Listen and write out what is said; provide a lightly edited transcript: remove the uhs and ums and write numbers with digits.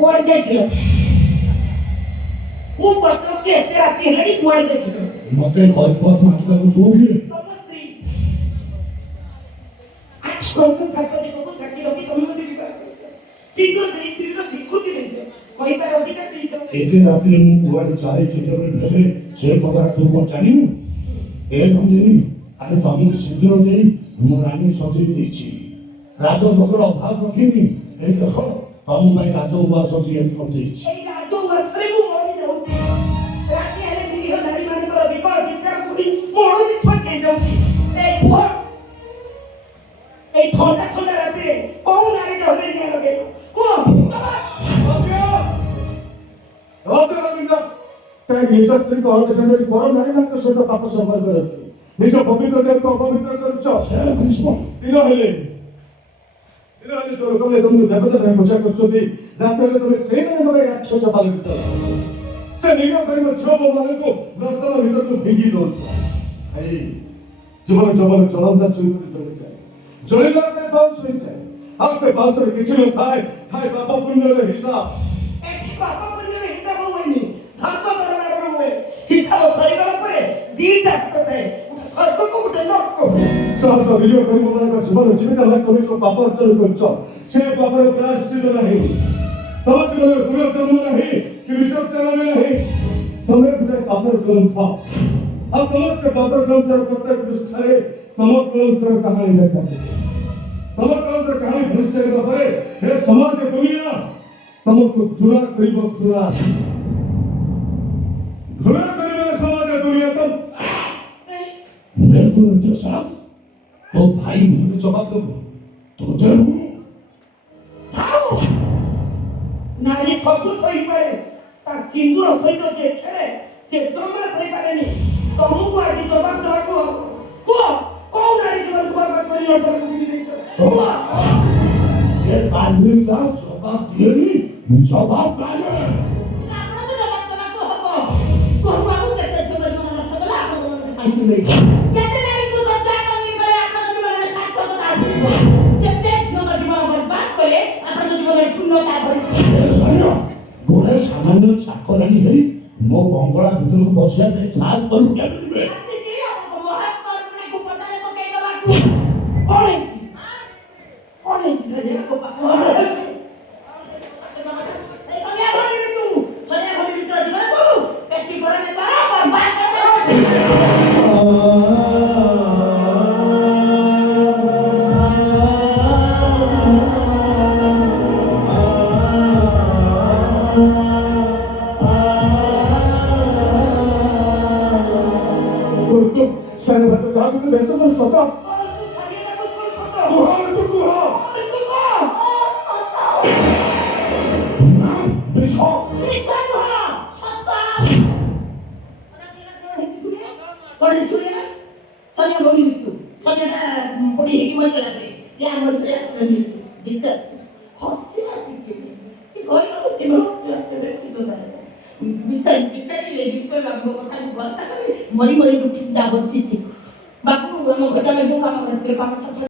କୁଆଡେ ଯାଇଥିଲ? ମୁଁ ପଚାରୁଛି ଏତେ ରାତି ହେଲାଣି କୁଆଡେ ଯାଇଥିଲ? ମତେ କହିବ ମାରିବାକୁ ଦଉନି। ତମ ସ୍ତ୍ରୀ 8 ବର୍ଷ ସାତ ଦିନକୁ ସାକ୍ଷୀ ରଖି ତମେ ମୋତେ ବିବାହ କରିଛ। ଶୀଘ୍ର ଦେଇ ସ୍ତ୍ରୀର ସ୍ୱୀକୃତି ଦେଇଛ, କହିବାର ଅଧିକାର ଦେଇଛ। ଏତେ ରାତିରେ ମୁଁ କୁଆଡେ ଯାଏ କେତେବେଳେ ଭେବେ ସେ କଥା ତୁ କଣ ଜାଣିନୁ? ଏ ନନ୍ଦିନୀ ଆରେ ତମକୁ ଶୀଘ୍ର ଦେଇ ମୁଁ ରାଣୀ ସଜେଇ ଦେଇଛି, ରାଜଭୋଗର ଅଭାବ ରଖିନି। এই দেখো ତମ ପାଇଁ ରାଜ ଉପାସ ତିଆରି କରିଦେଇଛି। এই ରାଜ ଉପାସରେ ମୁଁ ମରି ଯାଉଛି। ରାତି ହେଲେ ନିରୀହ ନାରୀମାନଙ୍କର ବିକଳ ଚିତ୍କାର ଶୁଣି ମୋର ନିଶ୍ୱାସ ହେଇଯାଉଛି। এই କୁହ, এই ଥଣ୍ଡା ଥଣ୍ଡା ରାତିରେ କୋଉ ନାରୀ ଦେହରେ ନିଆଁ ଲଗେଇବ? କୁହ। ନିଜ ସ୍ତ୍ରୀକୁ ଅଣଦେଖାଣ୍ଡରୀ ପର ନାରୀମାନଙ୍କ ସହିତ ପାପ ସମ୍ପର୍କ ରଖି ନିଜ ପବିତ୍ର ଦେହକୁ ଅପବିତ୍ର କରୁଛ। ଦିନ ହେଲେ ଚୋର କଲେ ତମକୁ ଦେବତା ପାଇଁ ପୂଜା କରୁଛନ୍ତି, ରାତି ହେଲେ ତମେ ସେଇମାନଙ୍କ ପାଇଁ ରାକ୍ଷସ ପାଲଟିଛ। ସେ ନିଜ କରିବ ଝିଅ ମାନଙ୍କୁ ନର୍ତ୍ତନ ଭିତରକୁ ଫିଙ୍ଗି ଦଉଛ। ଏଇ ଜୀବନ ଜୀବନ ଚଳନ୍ତା ଚୁରି କରି ଚଳିଯାଏ, ଜଳିଲା ପାଉସ ହୋଇଯାଏ। ଆଉ ସେ ପାଉସରେ କିଛି ନଥାଏ, ଥାଏ ପାପ ପୁଣ୍ୟର ହିସାବ। ଏଠି ପାପ ପୁଣ୍ୟର ହିସାବ ହୁଏନି, ଧର୍ମ କରଣାର ହୁଏ। ହିସାବ ସରିଗଲା ପରେ ଦିଟା ଥାଏ, ଗୋଟେ ସ୍ୱର୍ଗକୁ ଗୋଟେ ନର୍କ। ସହସ୍ର ନିରୀହ ଗରିବମାନଙ୍କ ଜୀବନ ଜୀବିକା ପାଇଁ ତମେ ଯୋଉ ପାପ ଅର୍ଜନ କରୁଛ, ସେ ପାପର ପ୍ରାୟଶ୍ଚିତ ନାହିଁ। ତମ ଜୀବନରେ ପୁନର୍ଜନ୍ମ ନାହିଁ କି ବିସର୍ଜନ ନାହିଁ। ତମେ ଗୋଟେ ପାପର ଗ୍ରନ୍ଥ, ଆଉ ତମର ସେ ପାପର ଗ୍ରନ୍ଥର ପ୍ରତ୍ୟେକ ପୃଷ୍ଠାରେ ତମ କଳଙ୍କର କାହାଣୀ ଲେଖାଯାଏ। ତମ କଳଙ୍କର କାହାଣୀ ଭୁଲି ସାରିବା ପରେ ଏ ସମାଜ ଦୁନିଆ ତମକୁ ଘୃଣା କରିବ। ଘୃଣା କରିବ ସମାଜ ଦୁନିଆ। तो भाई मुझे जवाब दो, तो दे नारी सबू सही पारे, ता सिंदूर सहित जे खेले से जमा सही पारेनी। तुमको आज जवाब देवा को नारी जीवन को बर्बाद करी नजर को भी देछ। ये बांधने का जवाब देनी जवाब मांगे। आपण तो जवाब देवा को हबो। कोन बाबू केते जीवन नष्ट कला आपण को शांति मिले। केते नारी को सजा करनी करे आपण जीवन में सार्थकता आसी। केते जीवन बर्बाद करे आपण जीवन में पूर्णता भरी। गोड़े सामान्य चाकरानी है मो बंगला भीतर को बसिया पे साथ करू क्या दिबे। आसी जी आपको महात्मा अपने को पताले पकई दबा को कोन है सरिया को पापा सरिया भरी तू सरिया भरी तू जीवन को पेटी पर में सारा बर्बाद कर दे। सारे बच्चे चाहते थे वैसे तो सता और तू सरिया का कुछ कर सकता तू हाँ ना बिछो और सुनिए सरिया बोली तू सरिया बड़ी हेकी मत चला रे या मोर प्रयास करनी है बिचार हसी हसी के ये कोई ना के हसी हसी देखी तो है बिचारी ले विश्व बाबू कथा को भरोसा करे मरी मरी दुखी जा बच्ची छी।